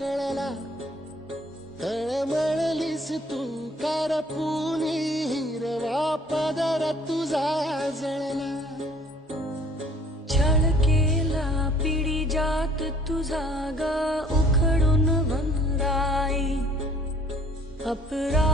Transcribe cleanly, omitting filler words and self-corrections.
कळला, तळमळलीस तू करपुनी, हिरवा पदर तुझा जळला. छळ केला पिढी जात तुझा ग उखडून वनराई, अपरा